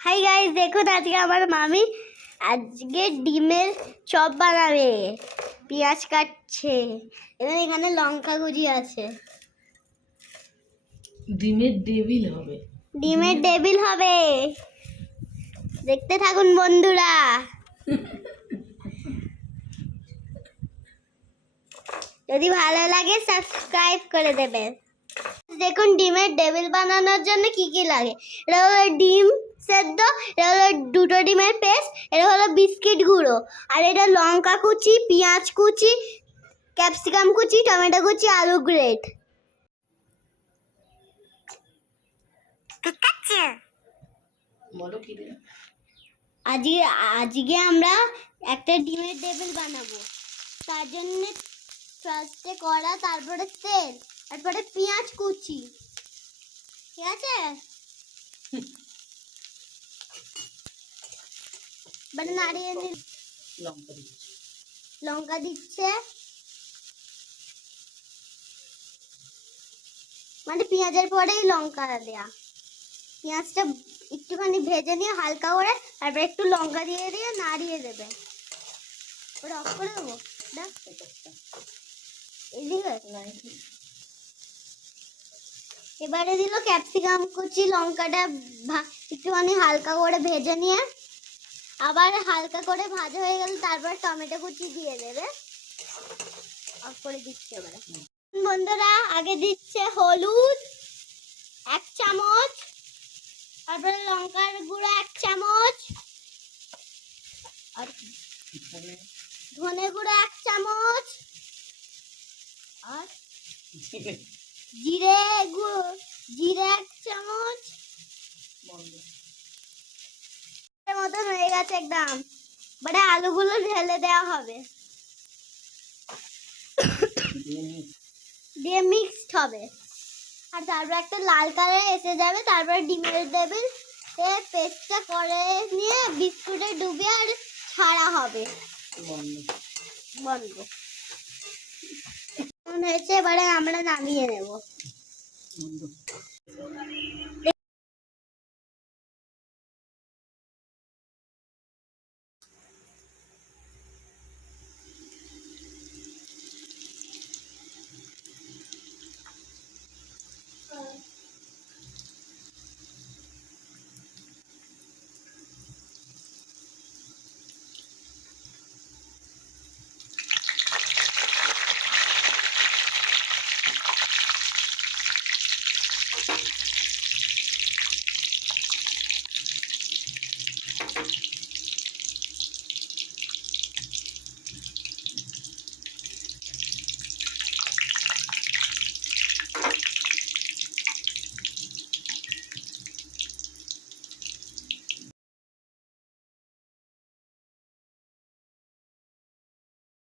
Hi guys, দেখুন আজকে আমার মামি আজকে ডিমের চপ বানাবে। পেঁয়াজ কাটছে, এবার এখানে লঙ্কা কুচি আছে। ডিমের ডেভিল হবে। ডিমের টেবিল হবে, দেখতে থাকুন বন্ধুরা। যদি ভালো লাগে সাবস্ক্রাইব করে দেবেন। দেখুন ডিমের টেবিল বানানোর জন্য কি কি লাগে। এটা হলো ডিম সেদ্ধ, এটা হলো দুটো ডিমের পেস্ট, এটা হলো বিস্কিট গুঁড়ো, আর এটা লঙ্কা কুচি, পেঁয়াজ কুচি, ক্যাপসিকাম কুচি, টমেটো কুচি, আলু গ্রেট। বলো কি দিন? আজকে আমরা একটা ডিমের টেবিল বানাবো। তার জন্য ফার্স্টে কড়া, তারপরে তেল, তারপরে পেঁয়াজ কুচি। ঠিক আছে, মানে নাড়িয়ে লঙ্কা দিচ্ছি। লঙ্কা দিচ্ছে, মানে পেঁয়াজের পরেই লঙ্কা দেয়া। পেঁয়াজটা একটুখানি ভেজে নিয়ে হালকা করে, তারপরে একটু লঙ্কা দিয়ে দিয়ে নাড়িয়ে দেবে। ওটা অফ করে দেবো। এদিকে এবারে দিল ক্যাপসিকাম কুচি, লঙ্কাটা একটুখানি হালকা করে ভেজে নিয়ে আবার হালকা করে ভাজা হয়ে গেলে তারপর টমেটো কুচি দিয়ে দেবে। অফ করে দিচ্ছি এবারে। বন্ধুরা, আগে দিচ্ছে হলুদ 1 চামচ, তারপরে লঙ্কার গুঁড়ো 1 চামচ, আর ধনে গুঁড়ো 1 চামচ, আর জিরে 1 চামচ। মতন হয়ে গেছে একদম। বারে আলুগুলো ঢেলে দেওয়া হবে, দিয়ে মিক্সড হবে, আর তারপর একটা লাল কালার এসে যাবে। তারপর ডিমের টেবিল পেস্টটা করে নিয়ে বিস্কুটে ডুবিয়ে আর ছাড়া হবে। বন্ধ হয়েছে, এবারে আমরা নামিয়ে নেব।